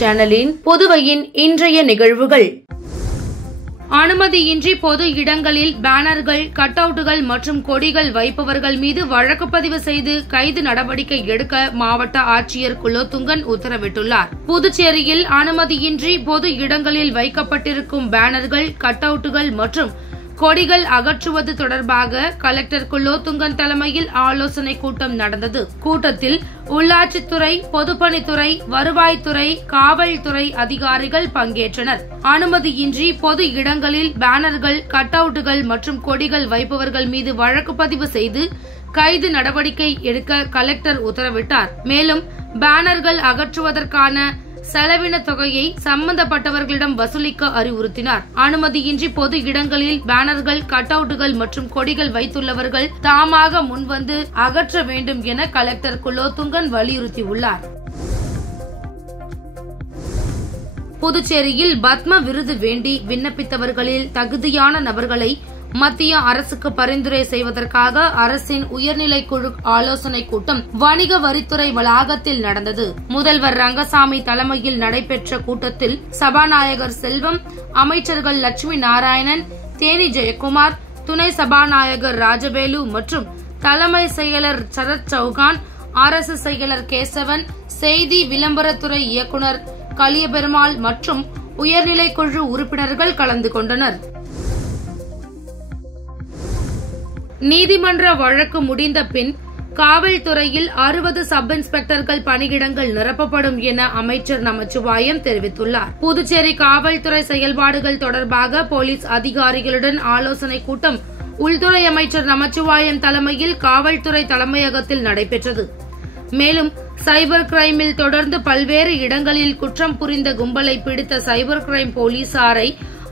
சேனலின் புதுவையின் இன்றைய நிகழ்வுகள். அனுமதியின்றி பொது இடங்களில் பேனர்கள், கட் அவுட்டுகள் மற்றும் கொடிகள் வைப்பவர்கள் மீது வழக்கு பதிவு செய்து கைது நடவடிக்கை எடுக்க மாவட்ட ஆட்சியர் குலோத்துங்கன் உத்தரவிட்டுள்ளார். புதுச்சேரியில் அனுமதியின்றி பொது இடங்களில் வைக்கப்பட்டிருக்கும் பேனர்கள், கட் அவுட்டுகள் மற்றும் கொடிகள் அகற்றுவது தொடர்பாக கலெக்டர் குலோத்துங்கன் தலைமையில் ஆலோசனை கூட்டம் நடந்தது. கூட்டத்தில் உள்ளாட்சித்துறை, பொதுப்பணித்துறை, வருவாய்த்துறை, காவல்துறை அதிகாரிகள் பங்கேற்றனர். அனுமதியின்றி பொது இடங்களில் பேனர்கள், கட் அவுட்டுகள் மற்றும் கொடிகள் வைப்பவர்கள் மீது வழக்கு பதிவு செய்து கைது நடவடிக்கை எடுக்க கலெக்டர் உத்தரவிட்டார். மேலும் பேனர்கள் அகற்றுவதற்கான செலவின தொகையை சம்பந்தப்பட்டவர்களிடம் வசூலிக்க அறிவுறுத்தினார். அனுமதியின்றி பொது இடங்களில் பேனர்கள், கட் அவுட்டுகள் மற்றும் கொடிகள் வைத்துள்ளவர்கள் தாமாக முன்வந்து அகற்ற வேண்டும் என கலெக்டர் குலோத்துங்கன் வலியுறுத்தியுள்ளார். புதுச்சேரியில் பத்ம விருது வேண்டி விண்ணப்பித்தவர்களில் தகுதியான நபர்களை மத்திய அரசுக்கு பரிந்துரை செய்வதற்காக அரசின் உயர்நிலை குழு ஆலோசனை கூட்டம் வணிக வரித்துறை வளாகத்தில் நடந்தது. முதல்வர் ரங்கசாமி தலைமையில் நடைபெற்ற கூட்டத்தில் சபாநாயகர் செல்வம், அமைச்சர்கள் லட்சுமி நாராயணன், தேனி ஜெயக்குமார், துணை சபாநாயகர் ராஜவேலு மற்றும் தலைமை செயலர் சரத் சௌகான், அரசு செயலர் கேசவன், செய்தி விளம்பரத்துறை இயக்குநர் கலியபெருமாள் மற்றும் உயர்நிலை குழு உறுப்பினர்கள் கலந்து கொண்டனர். நீதிமன்ற வழக்கு முடிந்த பின் காவல்துறையில் 60 சப் இன்ஸ்பெக்டர்கள் பணியிடங்கள் நிரப்பப்படும் என அமைச்சர் நமச்சிவாயம் தெரிவித்துள்ளார். புதுச்சேரி காவல்துறை செயல்பாடுகள் தொடர்பாக போலீஸ் அதிகாரிகளுடன் ஆலோசனை கூட்டம் உள்துறை அமைச்சர் நமச்சிவாயம் தலைமையில் காவல்துறை தலைமையகத்தில் நடைபெற்றது. மேலும் சைபர் கிரைமில் தொடர்ந்து பல்வேறு இடங்களில் குற்றம் புரிந்த கும்பலை பிடித்த சைபர் கிரைம் போலீசாரை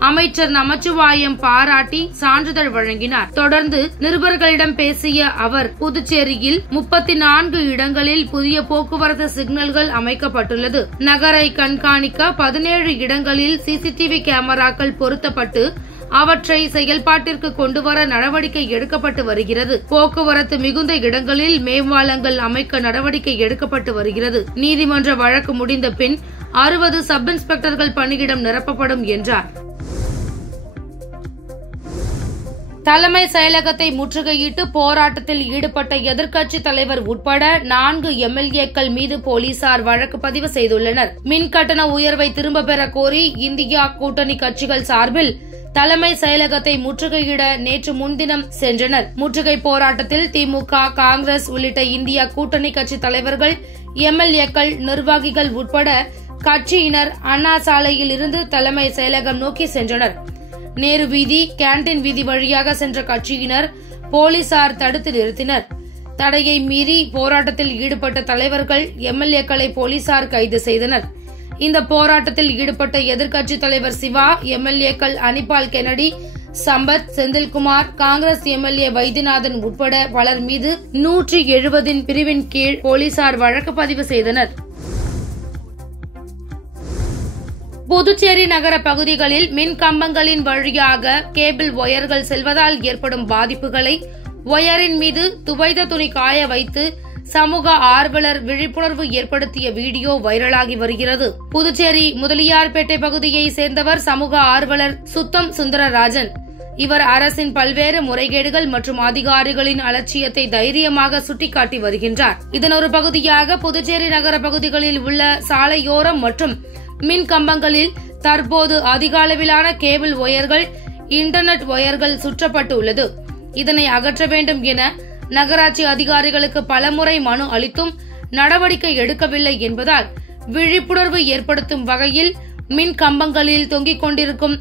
அமைச்சர் நமச்சிவாயம் பாராட்டி சான்றிதழ் வழங்கினார். தொடர்ந்து நிருபர்களிடம் பேசிய அவர், புதுச்சேரியில் 34 இடங்களில் புதிய போக்குவரத்து சிக்னல்கள் அமைக்கப்பட்டுள்ளது. நகரை கண்காணிக்க 17 இடங்களில் சிசிடிவி கேமராக்கள் பொருத்தப்பட்டு அவற்றை செயல்பாட்டிற்கு கொண்டுவர நடவடிக்கை எடுக்கப்பட்டு வருகிறது. போக்குவரத்து மிகுந்த இடங்களில் மேம்பாலங்கள் அமைக்க நடவடிக்கை எடுக்கப்பட்டு வருகிறது. நீதிமன்ற வழக்கு முடிந்த பின் 60 சப் இன்ஸ்பெக்டர்கள் பணியிடம் நிரப்பப்படும் என்றார். தலைமை செயலகத்தை முற்றுகையிட்டு போராட்டத்தில் ஈடுபட்ட எதிர்க்கட்சித் தலைவர் உட்பட 4 எம்எல்ஏக்கள் மீது போலீசார் வழக்கு பதிவு செய்துள்ளனர். மின் கட்டண உயர்வை திரும்பப் பெற கோரி இந்தியா கூட்டணி கட்சிகள் சார்பில் தலைமை செயலகத்தை முற்றுகையிட நேற்று முன்தினம் சென்றனர். முற்றுகை போராட்டத்தில் திமுக, காங்கிரஸ் உள்ளிட்ட இந்தியா கூட்டணி கட்சி தலைவர்கள், எம்எல்ஏக்கள், நிர்வாகிகள் உட்பட கட்சியினர் அண்ணா சாலையில் இருந்து தலைமை செயலகம் நோக்கி சென்றனர். நேரு வீதி, கேண்டீன் வீதி வழியாக சென்ற கட்சியினர் போலீசார் தடுத்து நிறுத்தினர். தடையை மீறி போராட்டத்தில் ஈடுபட்ட தலைவர்கள், எம்எல்ஏக்களை போலீசார் கைது செய்தனர். இந்த போராட்டத்தில் ஈடுபட்ட எதிர்க்கட்சித் தலைவர் சிவா, எம்எல்ஏக்கள் அனிபால் கென்னடி, சம்பத், செந்தில்குமார், காங்கிரஸ் எம்எல்ஏ வைத்தியநாதன் உட்பட பலர் மீது 170 பிரிவின் கீழ் போலீசார் வழக்கு பதிவு செய்தனர். புதுச்சேரி நகர பகுதிகளில் மின் கம்பங்களின் வழியாக கேபிள் ஒயர்கள் செல்வதால் ஏற்படும் பாதிப்புகளை ஒயரின் மீது துவைத்த துணி காய வைத்து சமூக ஆர்வலர் விழிப்புணர்வு ஏற்படுத்திய வீடியோ வைரலாகி வருகிறது. புதுச்சேரி முதலியார்பேட்டை பகுதியை சேர்ந்தவர் சமூக ஆர்வலர் சுத்தம் சுந்தரராஜன். இவர் அரசின் பல்வேறு முறைகேடுகள் மற்றும் அதிகாரிகளின் அலட்சியத்தை தைரியமாக சுட்டிக்காட்டி வருகின்றார். இதன் ஒரு பகுதியாக புதுச்சேரி நகர பகுதிகளில் உள்ள சாலையோரம் மற்றும் மின் கம்பங்களில் தற்போது அதிக அளவிலான கேபிள் ஒயர்கள், இன்டர்நெட் ஒயர்கள் சுற்றப்பட்டுள்ளது. இதனை அகற்ற வேண்டும் என நகராட்சி அதிகாரிகளுக்கு பலமுறை மனு அளித்தும் நடவடிக்கை எடுக்கவில்லை என்பதால் விழிப்புணர்வு ஏற்படுத்தும் வகையில் மின் கம்பங்களில் தொங்கிக் கொண்டிருக்கும்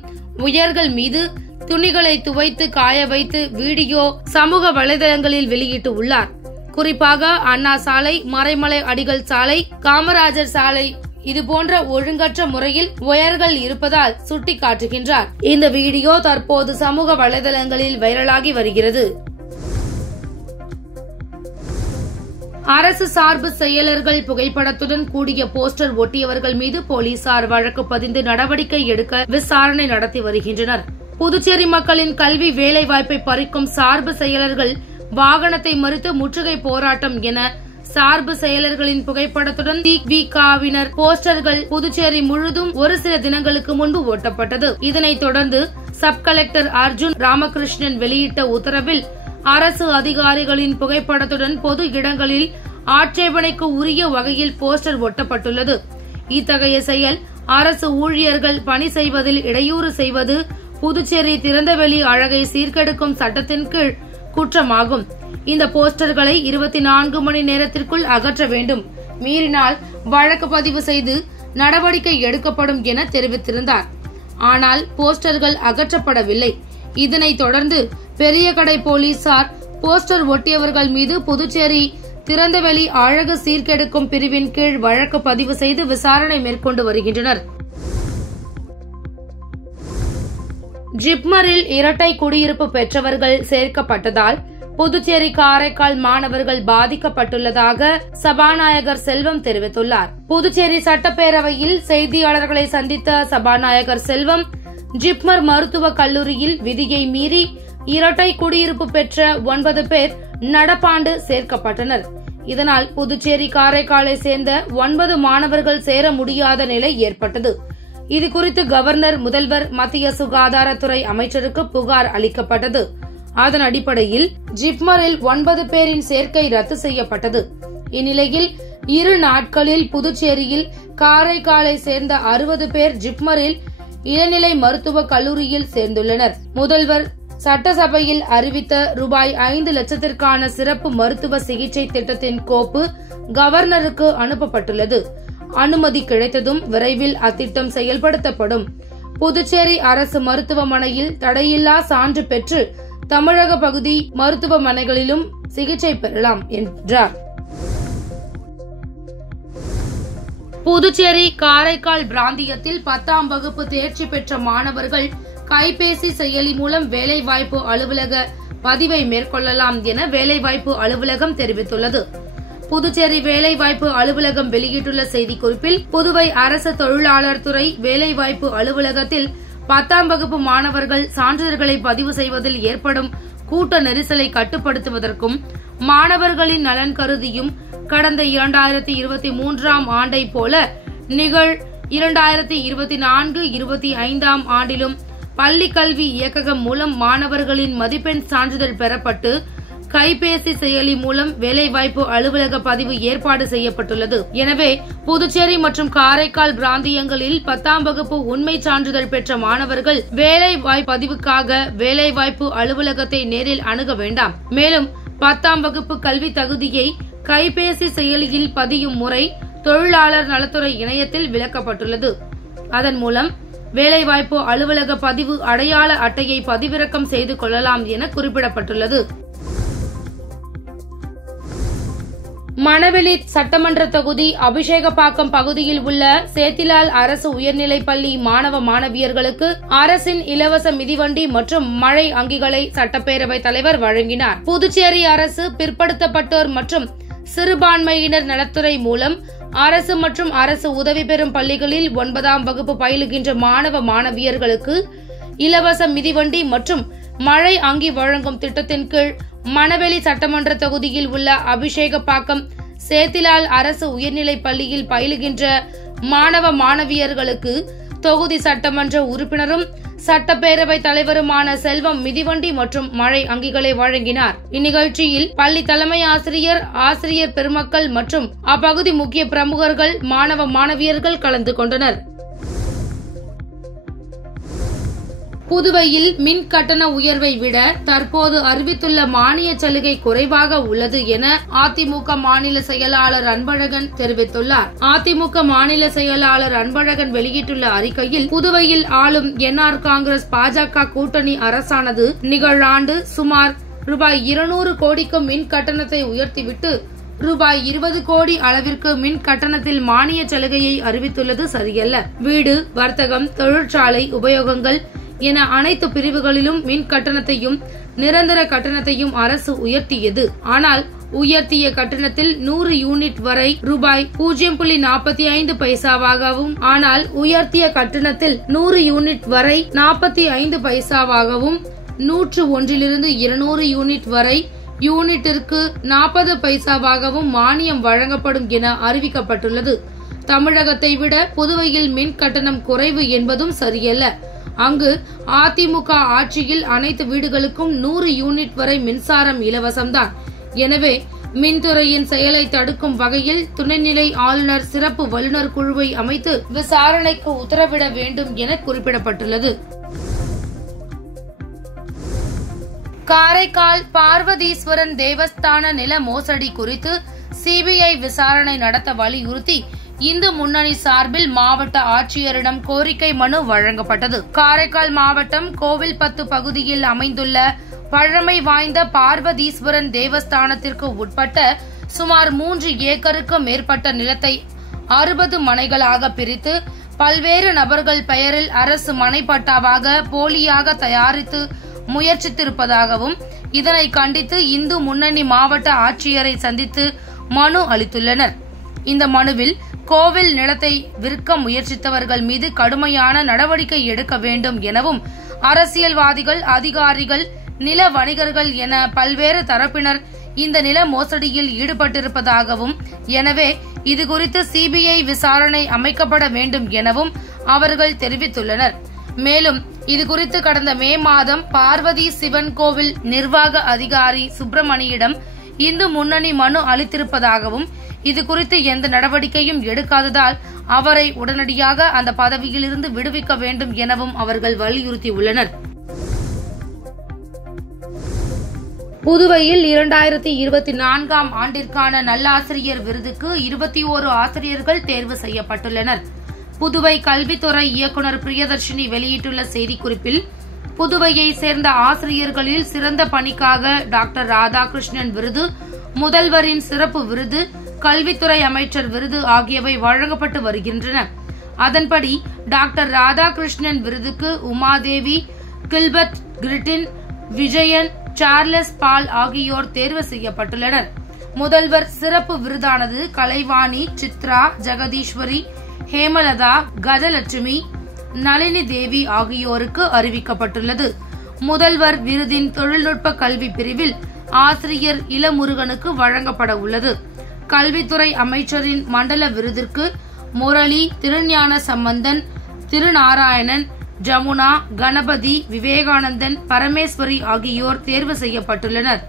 ஒயர்கள் மீது துணிகளை துவைத்து காய வைத்து வீடியோ சமூக வலைதளங்களில் வெளியிட்டு உள்ளார். குறிப்பாக அண்ணா சாலை, மறைமலை அடிகள் சாலை, காமராஜர் சாலை இதுபோன்ற ஒழுங்கற்ற முறையில் ஒயர்கள் இருப்பதால் சுட்டிக்காட்டுகின்றார். இந்த வீடியோ தற்போது சமூக வலைதளங்களில் வைரலாகி வருகிறது. அரசு சார்பு செயலர்கள் புகைப்படத்துடன் கூடிய போஸ்டர் ஒட்டியவர்கள் மீது போலீசார் வழக்கு பதிந்து நடவடிக்கை எடுக்க விசாரணை நடத்தி வருகின்றனர். புதுச்சேரி மக்களின் கல்வி வேலைவாய்ப்பை பறிக்கும் சார்பு செயலர்கள் வாகனத்தை மறித்து முற்றுகை போராட்டம் என சார்பு செயலர்களின் புகைப்படத்துடன் திவிகவினர் போஸ்டர்கள் புதுச்சேரி முழுதும் ஒரு சில தினங்களுக்கு முன்பு ஒட்டப்பட்டது. இதனைத் தொடர்ந்து சப் கலெக்டர் அர்ஜுன் ராமகிருஷ்ணன் வெளியிட்ட உத்தரவில் அரசு அதிகாரிகளின் புகைப்படத்துடன் பொது இடங்களில் ஆட்சேபனைக்கு உரிய வகையில் போஸ்டர் ஒட்டப்பட்டுள்ளது. இத்தகைய செயல் அரசு ஊழியர்கள் பணி செய்வதில் இடையூறு செய்வது புதுச்சேரி திறந்தவெளி அழகை சீர்கெடுக்கும் சட்டத்தின் கீழ் குற்றமாகும். இந்த போஸ்டர்களை 24 மணி நேரத்திற்குள் அகற்ற வேண்டும். மீறினால் வழக்கு பதிவு செய்து நடவடிக்கை எடுக்கப்படும் என தெரிவித்திருந்தார். ஆனால் போஸ்டர்கள் அகற்றப்படவில்லை. இதனைத் தொடர்ந்து பெரியகடை போலீசார் போஸ்டர் ஒட்டியவர்கள் மீது புதுச்சேரி திறந்தவெளி அழகு சீர்கெடுக்கும் பிரிவின் கீழ் வழக்கு பதிவு செய்து விசாரணை மேற்கொண்டு வருகின்றனர். ஜிப்மரில் இரட்டை குடியிருப்பு பெற்றவர்கள் சேர்க்கப்பட்டதால் புதுச்சேரி காரைக்கால் மாணவர்கள் பாதிக்கப்பட்டுள்ளதாக சபாநாயகர் செல்வம் தெரிவித்துள்ளார். புதுச்சேரி சட்டப்பேரவையில் செய்தியாளர்களை சந்தித்த சபாநாயகர் செல்வம், ஜிப்மர் மருத்துவக் கல்லூரியில் விதியை மீறி இரட்டை குடியிருப்பு பெற்ற 9 பேர் நடப்பாண்டு சேர்க்கப்பட்டனர். இதனால் புதுச்சேரி காரைக்காலை சேர்ந்த 9 மாணவர்கள் சேர முடியாத நிலை ஏற்பட்டது. இதுகுறித்து கவர்னர், முதல்வர், மத்திய சுகாதாரத்துறை அமைச்சருக்கு புகார் அளிக்கப்பட்டது. அதன் அடிப்படையில் ஜிப்மரில் 9 பேரின் சேர்க்கை ரத்து செய்யப்பட்டது. இந்நிலையில் 2 நாட்களில் புதுச்சேரியில் காரைக்காலை சேர்ந்த 60 பேர் ஜிப்மரில் இளநிலை மருத்துவக் கல்லூரியில் சேர்ந்துள்ளனர். முதல்வர் சட்டசபையில் அறிவித்த ரூபாய் 5 லட்சத்திற்கான சிறப்பு மருத்துவ சிகிச்சை திட்டத்தின் கோப்பு கவர்னருக்கு அனுப்பப்பட்டுள்ளது. அனுமதி கிடைத்ததும் விரைவில் அத்திட்டம் செயல்படுத்தப்படும். புதுச்சேரி அரசு மருத்துவமனையில் தடையில்லா சான்று பெற்று தமிழக பகுதி மருத்துவமனைகளிலும் சிகிச்சை பெறலாம் என்றார். புதுச்சேரி காரைக்கால் பிராந்தியத்தில் 10ஆம் வகுப்பு தேர்ச்சி பெற்ற மாணவர்கள் கைபேசி செயலி மூலம் வேலைவாய்ப்பு அலுவலக பதிவை மேற்கொள்ளலாம் என வேலைவாய்ப்பு அலுவலகம் தெரிவித்துள்ளது. புதுச்சேரி வேலைவாய்ப்பு அலுவலகம் வெளியிட்டுள்ள செய்திக்குறிப்பில், புதுவை அரசு தொழிலாளர் துறை வேலைவாய்ப்பு அலுவலகத்தில் 10ஆம் வகுப்பு மாணவர்கள் சான்றிதழ்களை பதிவு செய்வதில் ஏற்படும் கூட்ட நெரிசலை கட்டுப்படுத்துவதற்கும் மாணவர்களின் நலன் கருதியும் கடந்த 2023ஆம் ஆண்டை போல நிகழ் 2024-25ஆம் ஆண்டிலும் பள்ளி கல்வி இயக்ககம் மூலம் மாணவர்களின் மதிப்பெண் சான்றிதழ் பெறப்பட்டு கைபேசி செயலி மூலம் வேலைவாய்ப்பு அலுவலக பதிவு ஏற்பாடு செய்யப்பட்டுள்ளது. எனவே புதுச்சேரி மற்றும் காரைக்கால் பிராந்தியங்களில் 10ஆம் வகுப்பு உண்மை சான்றிதழ் பெற்ற மாணவர்கள் வேலைவாய்ப்பு பதிவுக்காக வேலைவாய்ப்பு அலுவலகத்தை நேரில் அணுக வேண்டாம். மேலும் 10ஆம் வகுப்பு கல்வி தகுதியை கைபேசி செயலியில் பதியும் முறை தொழிலாளர் நலத்துறை இணையத்தில் விளக்கப்பட்டுள்ளது. அதன் மூலம் வேலைவாய்ப்பு அலுவலக பதிவு அடையாள அட்டையை பதிவிறக்கம் செய்து கொள்ளலாம் என குறிப்பிடப்பட்டுள்ளது. மணவெளி சட்டமன்ற தொகுதி அபிஷேகப்பாக்கம் பகுதியில் உள்ள சேத்திலால் அரசு உயர்நிலைப்பள்ளி மாணவ மாணவியர்களுக்கு அரசின் இலவச மிதிவண்டி மற்றும் மழை அங்கிகளை சட்டப்பேரவைத் தலைவர் வழங்கினார். புதுச்சேரி அரசு பிற்படுத்தப்பட்டோர் மற்றும் சிறுபான்மையினர் நலத்துறை மூலம் அரசு மற்றும் அரசு உதவி பெறும் பள்ளிகளில் 9ஆம் வகுப்பு பயிலுகின்ற மாணவ மாணவியர்களுக்கு இலவச மிதிவண்டி மற்றும் மழை அங்கி வழங்கும் திட்டத்தின் கீழ் மணவெளி சட்டமன்ற தொகுதியில் உள்ள அபிஷேகப்பாக்கம் சேத்திலால் அரசு உயர்நிலைப் பள்ளியில் பயிலுகின்ற மாணவ மாணவியர்களுக்கு தொகுதி சட்டமன்ற உறுப்பினரும் சட்டப்பேரவைத் தலைவருமான செல்வம் மிதிவண்டி மற்றும் மழை அங்கிகளை வழங்கினார். இந்நிகழ்ச்சியில் பள்ளி தலைமை ஆசிரியர், ஆசிரியர் பெருமக்கள் மற்றும் அப்பகுதி முக்கிய பிரமுகர்கள், மாணவ மாணவியர்கள் கலந்து கொண்டனர். புதுவையில் மின் கட்டண உயர்வை விட தற்போது அறிவித்துள்ள மானிய சலுகை குறைவாக உள்ளது என அதிமுக மாநில செயலாளர் அன்பழகன் தெரிவித்துள்ளார். அதிமுக மாநில செயலாளர் அன்பழகன் வெளியிட்டுள்ள அறிக்கையில், புதுவையில் ஆளும் என்ஆர் காங்கிரஸ் பாஜக கூட்டணி அரசானது நிகழாண்டு சுமார் ரூபாய் 200 கோடிக்கு மின் கட்டணத்தை உயர்த்திவிட்டு ரூபாய் 20 கோடி அளவிற்கு மின் கட்டணத்தில் மானிய சலுகையை அறிவித்துள்ளது சரியல்ல. வீடு, வர்த்தகம், தொழிற்சாலை உபயோகங்கள் என அனைத்து பிரிவுகளிலும் மின் கட்டணத்தையும் நிரந்தர கட்டணத்தையும் அரசு உயர்த்தியது. ஆனால் உயர்த்திய கட்டணத்தில் 100 யூனிட் வரை ரூபாய் 0.45 பைசாவாகவும், ஆனால் உயர்த்திய கட்டணத்தில் 100 யூனிட் வரை 45 பைசாவாகவும், 101 200 யூனிட் வரை யூனிட்டிற்கு 40 பைசாவாகவும் மானியம் வழங்கப்படும் என அறிவிக்கப்பட்டுள்ளது. தமிழகத்தை விட புதுவையில் மின் கட்டணம் குறைவு என்பதும் சரியல்ல. அங்கு அதிமுக ஆட்சியில் அனைத்து வீடுகளுக்கும் 100 யூனிட் வரை மின்சாரம் இலவசம்தான். எனவே மின்துறையின் செயலை தடுக்கும் வகையில் துணைநிலை ஆளுநர் சிறப்பு வல்லுநர் குழுவை அமைத்து விசாரணைக்கு உத்தரவிட வேண்டும் என குறிப்பிடப்பட்டுள்ளது. காரைக்கால் பார்வதீஸ்வரன் தேவஸ்தான நில மோசடி குறித்து சிபிஐ விசாரணை நடத்த வலியுறுத்தி இந்து முன்னணி சார்பில் மாவட்ட ஆட்சியரிடம் கோரிக்கை மனு வழங்கப்பட்டது. காரைக்கால் மாவட்டம் கோவில்பத்து பகுதியில் அமைந்துள்ள பழமை வாய்ந்த பார்வதீஸ்வரன் தேவஸ்தானத்திற்கு உட்பட்ட சுமார் 3 ஏக்கருக்கு மேற்பட்ட நிலத்தை 60 மனைகளாக பிரித்து பல்வேறு நபர்கள் பெயரில் அரசு மனைப்பட்டாவாக போலியாக தயாரித்து முயற்சித்திருப்பதாகவும் இதனை கண்டித்து இந்து முன்னணி மாவட்ட ஆட்சியரை சந்தித்து மனு அளித்துள்ளனர். இந்த மனுவில் கோவில் நிலத்தை விற்க முயற்சித்தவர்கள் மீது கடுமையான நடவடிக்கை எடுக்க வேண்டும் எனவும் அரசியல்வாதிகள், அதிகாரிகள், நில வணிகர்கள் என பல்வேறு தரப்பினர் இந்த நில மோசடியில் ஈடுபட்டிருப்பதாகவும், எனவே இதுகுறித்து சிபிஐ விசாரணை அமைக்கப்பட வேண்டும் எனவும் அவர்கள் தெரிவித்துள்ளனர். மேலும் இதுகுறித்து கடந்த மே மாதம் பார்வதி சிவன் கோவில் நிர்வாக அதிகாரி சுப்பிரமணியிடம் இந்து முன்னணி மனு அளித்திருப்பதாகவும், இதுகுறித்து எந்த நடவடிக்கையும் எடுக்காததால் அவரை உடனடியாக அந்த பதவியிலிருந்து விடுவிக்க வேண்டும் எனவும் அவர்கள் வலியுறுத்தியுள்ளனர். புதுவையில் 2024ஆம் ஆண்டிற்கான நல்லாசிரியர் விருதுக்கு 21 ஆசிரியர்கள் தேர்வு செய்யப்பட்டுள்ளனர். புதுவை கல்வித்துறை இயக்குநர் பிரியதர்ஷினி வெளியிட்டுள்ள செய்திக்குறிப்பில், புதுவையை சேர்ந்த ஆசிரியர்களில் சிறந்த பணிக்காக டாக்டர் ராதாகிருஷ்ணன் விருது, முதல்வரின் சிறப்பு விருது, கல்வித்துறை அமைச்சர் விருது ஆகியவை வழங்கப்பட்டு வருகின்றன. அதன்படி டாக்டர் ராதாகிருஷ்ணன் விருதுக்கு உமாதேவி, கில்பர்ட் கிரிட்டின், விஜயன், சார்லஸ் பால் ஆகியோர் தேர்வு செய்யப்பட்டுள்ளனர். முதல்வர் சிறப்பு விருதானது கலைவாணி, சித்ரா, ஜெகதீஸ்வரி, ஹேமலதா, கஜலட்சுமி, நளினி தேவி ஆகியோருக்கு அறிவிக்கப்பட்டுள்ளது. முதல்வர் விருதின் தொழில்நுட்ப கல்வி பிரிவில் ஆசிரியர் இளமுருகனுக்கு வழங்கப்பட உள்ளது. கல்வித்துறை அமைச்சரின் மண்டல விருதிற்கு முரளி, திருஞான சம்பந்தன், திருநாராயணன், ஜமுனா, கணபதி, விவேகானந்தன், பரமேஸ்வரி ஆகியோர் தேர்வு செய்யப்பட்டுள்ளனர்.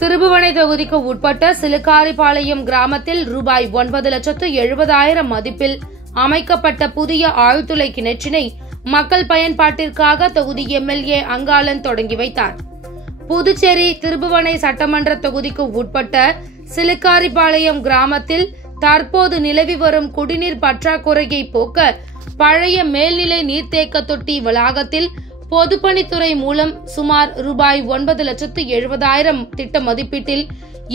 திருபுவனை தொகுதிக்கு உட்பட்ட சிலுக்காரிபாளையம் கிராமத்தில் ரூபாய் 9,70,000 மதிப்பில் அமைக்கப்பட்ட புதிய ஆழ்துளை கிணற்றினை மக்கள் பயன்பாட்டிற்காக தொகுதி எம்எல்ஏ அங்காளன் தொடங்கி வைத்தார். புதுச்சேரி திருபுவனை சட்டமன்ற தொகுதிக்கு உட்பட்ட சிலுக்காரிபாளையம் கிராமத்தில் தற்போது நிலவி வரும் குடிநீர் பற்றாக்குறையை போக்க பழைய மேல்நிலை நீர்த்தேக்க தொட்டி வளாகத்தில் பொதுப்பணித்துறை மூலம் சுமார் ரூபாய் 9,70,000 திட்ட மதிப்பீட்டில்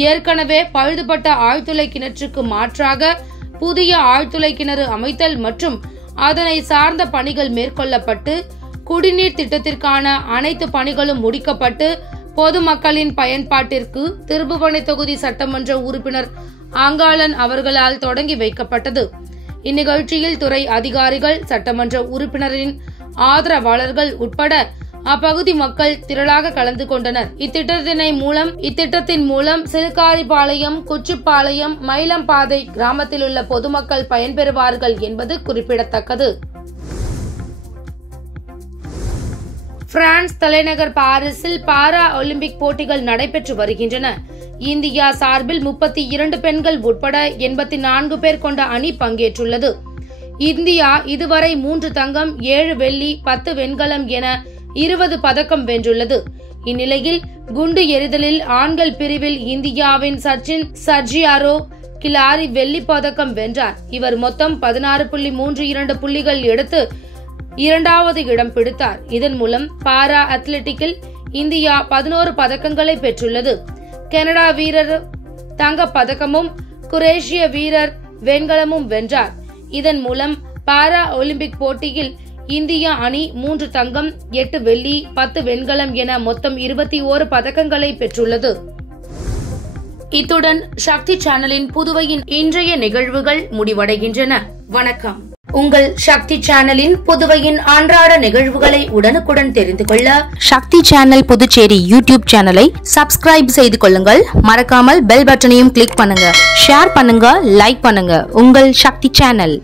ஏற்கனவே பழுதுபட்ட ஆழ்துளை கிணற்றுக்கு மாற்றாக புதிய ஆழ்துளை கிணறு அமைத்தல் மற்றும் அதனை சார்ந்த பணிகள் மேற்கொள்ளப்பட்டு குடிநீர் திட்டத்திற்கான அனைத்து பணிகளும் முடிக்கப்பட்டு பொதுமக்களின் பயன்பாட்டிற்கு திருபுவனை தொகுதி சட்டமன்ற உறுப்பினர் அங்காளன் அவர்களால் தொடங்கி வைக்கப்பட்டது. இந்நிகழ்ச்சியில் துறை அதிகாரிகள், சட்டமன்ற உறுப்பினரின் ஆதரவாளர்கள் உட்பட அப்பகுதி மக்கள் திரளாக கலந்து கொண்டனர். இத்திட்டத்தின் மூலம் சிலுக்காரிபாளையம், குச்சிப்பாளையம், மயிலம்பாதை கிராமத்திலுள்ள பொதுமக்கள் பயன்பெறுவார்கள் என்பது குறிப்பிடத்தக்கது. பிரான்ஸ் தலைநகர் பாரிஸில் பாரா ஒலிம்பிக் போட்டிகள் நடைபெற்று வருகின்றன. இந்தியா சார்பில் 32 பெண்கள் உட்பட 84 பேர் கொண்ட அணி பங்கேற்றுள்ளது. இந்தியா இதுவரை 3 தங்கம், 7 வெள்ளி, 10 வெண்கலம் என 20 பதக்கம் வென்றுள்ளது. இந்நிலையில் குண்டு எறிதலில் ஆண்கள் பிரிவில் இந்தியாவின் சச்சின் சர்ஜியாரோ கிலாரி வெள்ளி பதக்கம் வென்றார். இவர் மொத்தம் 16.32 புள்ளிகள் எடுத்து 2வது இடம் பிடித்தார். இதன் மூலம் பாரா அத்லெட்டிக்கில் இந்தியா 11 பதக்கங்களை பெற்றுள்ளது. கனடா வீரர் தங்கப் பதக்கமும் குரேஷிய வீரர் வெண்கலமும் வென்றார். இதன் மூலம் பாரா ஒலிம்பிக் போட்டியில் இந்திய அணி 3 தங்கம், 8 வெள்ளி, 10 வெண்கலம் என மொத்தம் 21 பதக்கங்களை பெற்றுள்ளது. இத்துடன் சக்தி சேனலின் புதுவையின் இன்றைய நிகழ்வுகள் முடிவடைகின்றன. வணக்கம். உங்கள் சக்தி சேனலின் புதுவையின் அன்றாட நிகழ்வுகளை உடனுக்குடன் தெரிந்து கொள்ள சக்தி சேனல் புதுச்சேரி யூடியூப் சேனலை சப்ஸ்கிரைப் செய்து கொள்ளுங்கள். மறக்காமல் பெல் பட்டனையும் கிளிக் பண்ணுங்க. ஷேர் பண்ணுங்க, லைக் பண்ணுங்க. உங்கள் சக்தி சேனல்.